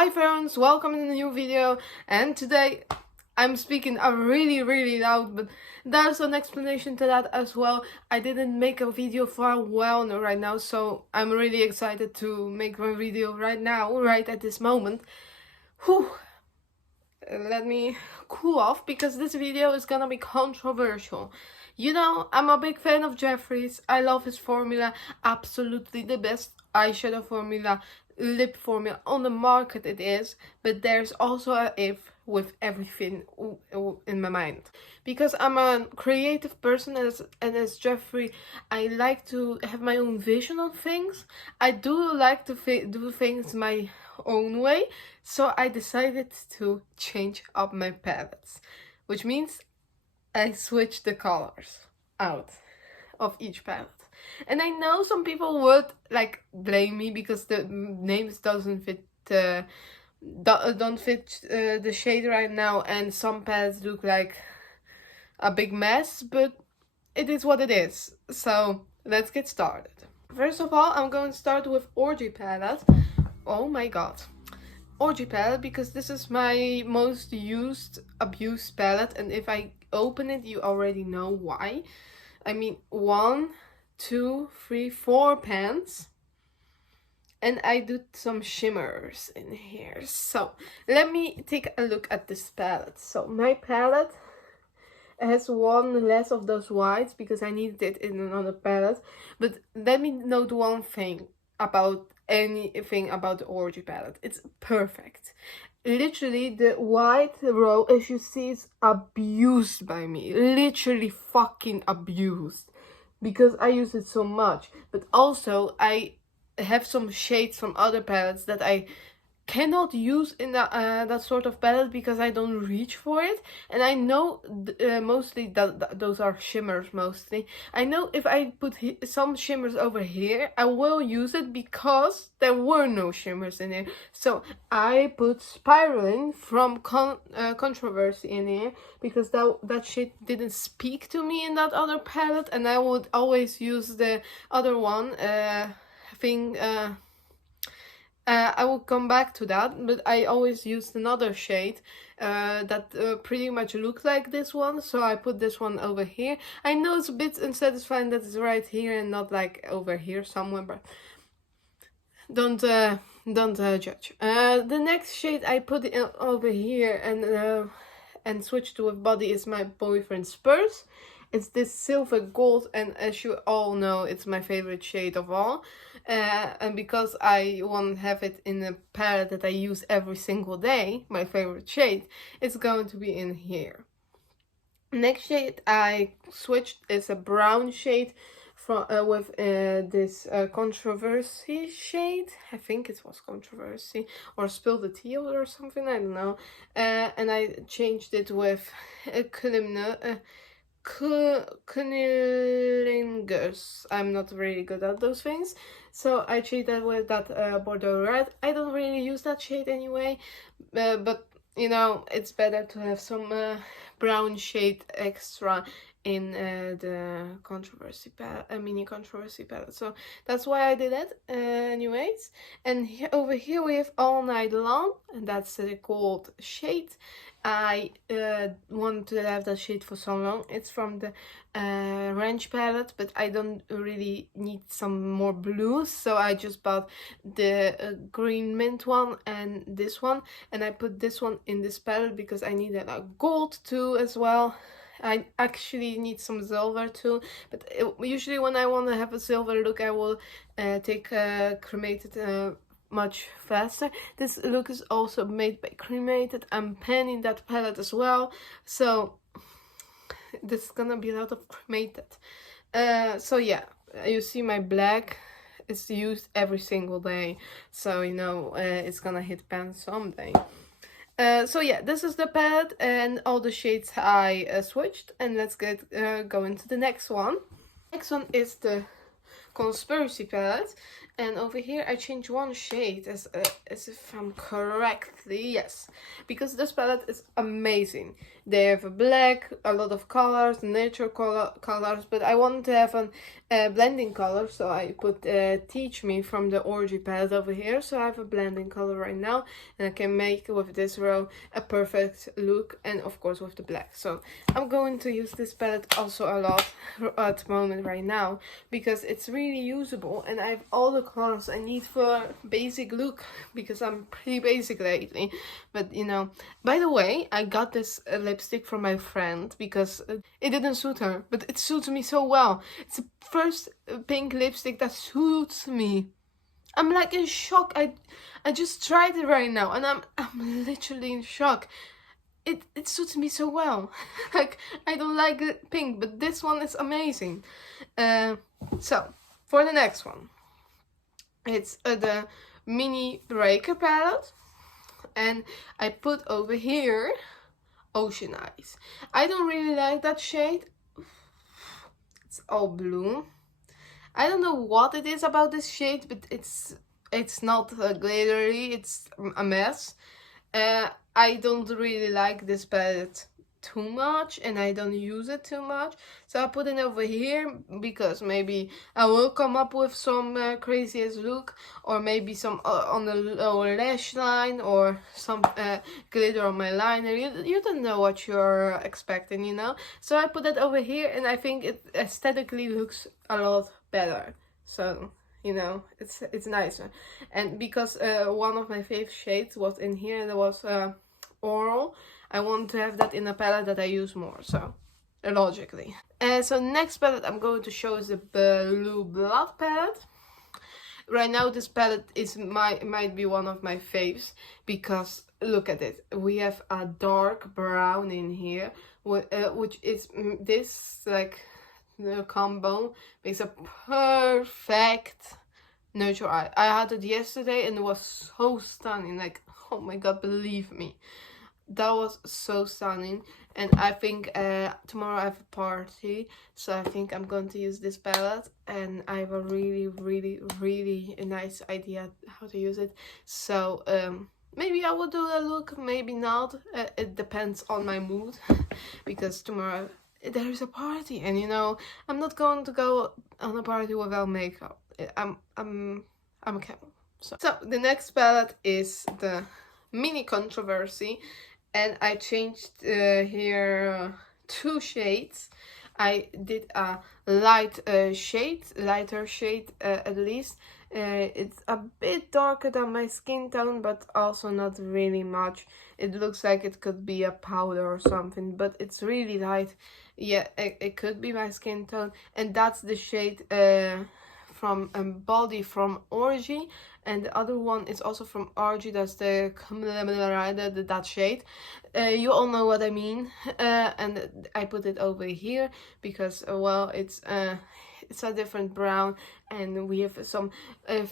Hi Pharaons, welcome in a new video, and today I'm speaking really loud, but there's an explanation to that as well. I didn't make a video for a while right now, so I'm really excited to make my video right now, right at this moment. Whew. Let me cool off, because this video is gonna be controversial. You know, I'm a big fan of Jeffree's. I love his formula, absolutely the best eyeshadow formula, lip formula on the market it is, but there's also a if with everything in my mind, because I'm a creative person, and as Jeffree, I like to have my own vision on things. I do like to do things my own way, so I decided to change up my palettes, which means I switched the colors out of each palette. And I know some people would like blame me because the names don't fit the shade right now, and some palettes look like a big mess, but it is what it is. So let's get started. First of all, I'm going to start with Orgy Palette. Oh my god. Orgy Palette, because this is my most abused palette, and if I open it you already know why. I mean, 1, 2, 3, 4 pans, and I do some shimmers in here. So let me take a look at this palette. So my palette has one less of those whites because I needed it in another palette, but let me note one thing about anything about the Orgy palette. It's perfect. Literally, the white row, as you see, is abused by me. Literally fucking abused, because I use it so much. But also, I have some shades from other palettes that I cannot use in that sort of palette because I don't reach for it. And I know mostly that those are shimmers mostly. I know if I put some shimmers over here, I will use it because there were no shimmers in here. So I put Spiraling from Controversy in here because that shit didn't speak to me in that other palette, and I would always use the other one I will come back to that, but I always used another shade that pretty much looked like this one, so I put this one over here. I know it's a bit unsatisfying that it's right here and not like over here somewhere, but don't judge. The next shade I put over here and switched to with body is my Boyfriend Spurs. It's this silver gold, and as you all know, it's my favorite shade of all. And because I want to have it in a palette that I use every single day, my favorite shade, it's going to be in here. Next shade I switched is a brown shade from with this Controversy shade. I think it was Controversy or Spill the Tea or something, I don't know. And I changed it with Cunnilingus. I'm not really good at those things, so I treated with that Bordeaux Red. I don't really use that shade anyway, but you know, it's better to have some brown shade extra in the Controversy palette, mini Controversy palette. So that's why I did it anyways. And over here we have All Night Long, and that's the gold shade. I wanted to have that shade for so long. It's from the Ranch palette, but I don't really need some more blues, so I just bought the green mint one and this one, and I put this one in this palette because I needed a gold too as well. I actually need some silver too, but usually when I want to have a silver look, I will take cremated much faster. This look is also made by Cremated. I'm panning that palette as well, so this is gonna be a lot of Cremated. So yeah, you see my black is used every single day, so you know it's gonna hit pan someday. So yeah, this is the palette and all the shades I switched, and let's go into the next one. Next one is the Conspiracy Palette. And over here I changed one shade, as if I'm correctly, yes, because this palette is amazing. They have a black, a lot of colors, nature colors, but I wanted to have a blending color, so I put Teach Me from the Orgy Palette over here, so I have a blending color right now, and I can make with this row a perfect look, and of course with the black. So I'm going to use this palette also a lot at the moment right now, because it's really usable, and I have all the colors I need for basic look, because I'm pretty basic lately. But you know, by the way, I got this lipstick from my friend because it didn't suit her, but it suits me so well. It's the first pink lipstick that suits me. I'm like in shock. I just tried it right now, and I'm literally in shock. It suits me so well. Like, I don't like pink, but this one is amazing. So for the next one, it's the Mini Breaker palette, and I put over here Ocean Eyes. I don't really like that shade. It's all blue. I don't know what it is about this shade, but it's not glittery. It's a mess. I don't really like this palette too much, and I don't use it too much, so I put it over here because maybe I will come up with some craziest look, or maybe some on the lower lash line, or some glitter on my liner. You don't know what you're expecting, you know, so I put it over here, and I think it aesthetically looks a lot better. So you know, it's nicer. And because one of my favorite shades was in here, there was Oral, I want to have that in a palette that I use more, so logically. So next palette I'm going to show is the Blue Blood palette. Right now this palette is might be one of my faves, because look at it. We have a dark brown in here, which is this, like, the combo makes a perfect neutral eye. I had it yesterday and it was so stunning. Like, oh my god, believe me, that was so stunning. And I think tomorrow I have a party, so I think I'm going to use this palette, and I have a really nice idea how to use it. So maybe I will do a look, maybe not. It depends on my mood because tomorrow there is a party, and you know, I'm not going to go on a party without makeup. I'm a camel. So the next palette is the Mini Controversy, and I changed here 2 shades. I did a lighter shade at least. It's a bit darker than my skin tone, but also not really much. It looks like it could be a powder or something, but it's really light. Yeah, it could be my skin tone, and that's the shade from Body from Orgy, and the other one is also from Orgy. That's that shade. You all know what I mean. And I put it over here because well, it's a different brown, and we have some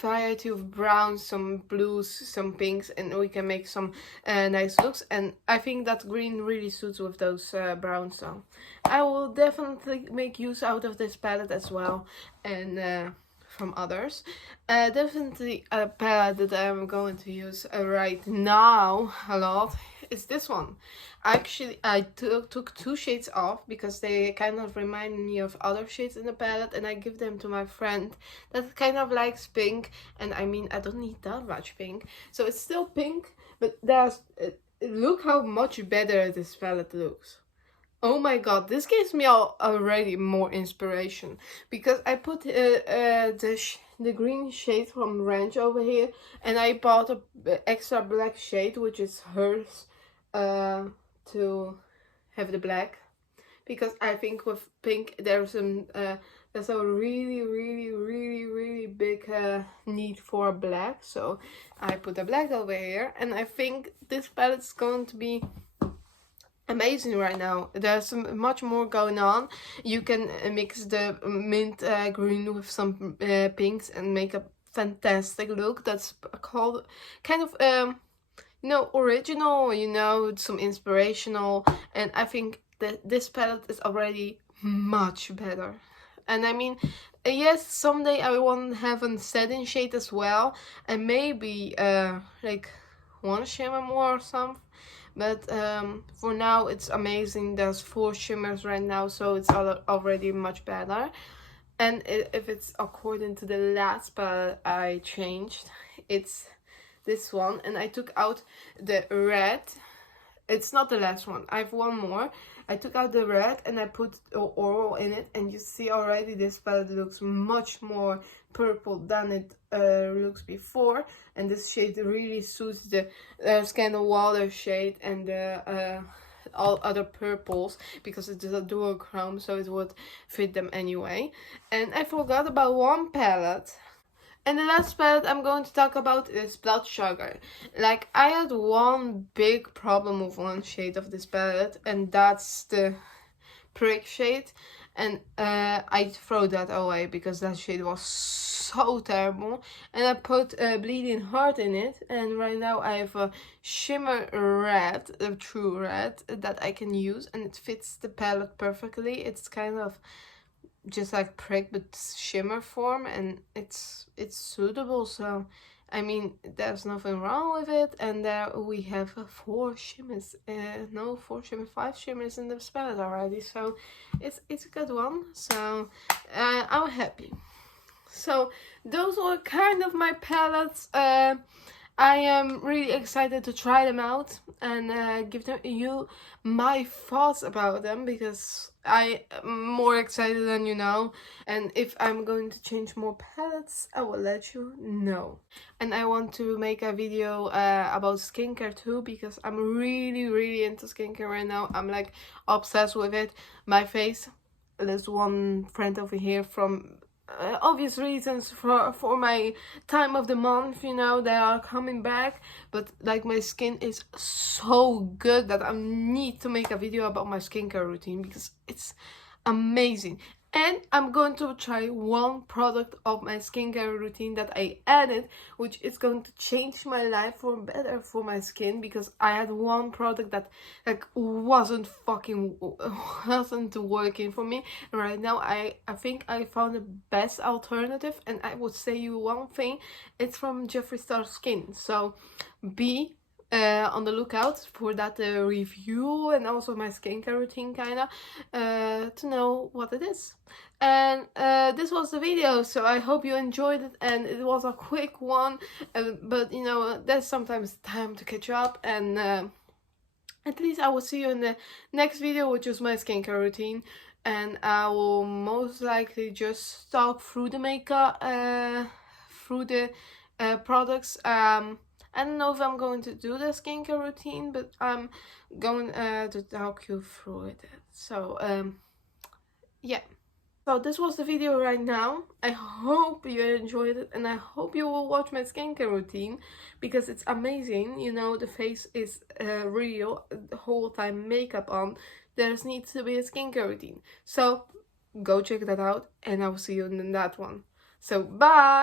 variety of browns, some blues, some pinks, and we can make some nice looks. And I think that green really suits with those browns, so I will definitely make use out of this palette as well, and from others. Definitely a palette that I'm going to use right now a lot is this one. Actually, I took 2 shades off because they kind of remind me of other shades in the palette, and I give them to my friend that kind of likes pink, and I mean, I don't need that much pink, so it's still pink, but there's look how much better this palette looks. Oh my god, this gives me already more inspiration, because I put the green shade from Ranch over here, and I bought a extra black shade, which is hers, to have the black, because I think with pink there's a really big need for black, so I put the black over here, and I think this palette's going to be amazing right now. There's much more going on. You can mix the mint green with some pinks and make a fantastic look that's called kind of you know, original, you know, some inspirational, and I think that this palette is already much better. And I mean, yes, someday I want to have a setting shade as well, and maybe like one shimmer more or something. But for now it's amazing. There's 4 shimmers right now, so it's already much better. And if it's according to the last palette I changed, it's this one, and I took out the red. It's not the last one, I have one more. I took out the red and I put oral in it, and you see already this palette looks much more purple than it looks before, and this shade really suits the Scandal Water shade and the all other purples, because it is a dual chrome, so it would fit them anyway. And I forgot about one palette. And the last palette I'm going to talk about is Blood Sugar. Like, I had one big problem with one shade of this palette, and that's the prick shade. And I throw that away because that shade was so terrible. And I put Bleeding Heart in it, and right now I have a shimmer red, a true red, that I can use, and it fits the palette perfectly. It's kind of just like prick but shimmer form, and it's suitable, so I mean there's nothing wrong with it. And there we have 4 shimmers, no 4 shimmers, 5 shimmers in the palette already, so it's a good one. So I'm happy. So those were kind of my palettes. I am really excited to try them out and give you my thoughts about them, because I am more excited than you know. And if I'm going to change more palettes, I will let you know. And I want to make a video about skincare too, because I'm really into skincare right now. I'm like obsessed with it. My face, there's one friend over here from obvious reasons for my time of the month, you know, they are coming back, but like my skin is so good that I need to make a video about my skincare routine, because it's amazing. And I'm going to try one product of my skincare routine that I added, which is going to change my life for better for my skin, because I had one product that like wasn't working for me. And right now I think I found the best alternative, and I would say you one thing, it's from Jeffree Star Skin. So be on the lookout for that review, and also my skincare routine kinda to know what it is. And this was the video, so I hope you enjoyed it, and it was a quick one, but you know, there's sometimes time to catch up. And at least I will see you in the next video, which is my skincare routine, and I will most likely just talk through the makeup, through the products. I don't know if I'm going to do the skincare routine, but I'm going to talk you through it. So yeah. So this was the video right now. I hope you enjoyed it, and I hope you will watch my skincare routine, because it's amazing. You know, the face is real the whole time, makeup on. There needs to be a skincare routine. So go check that out, and I will see you in that one. So bye!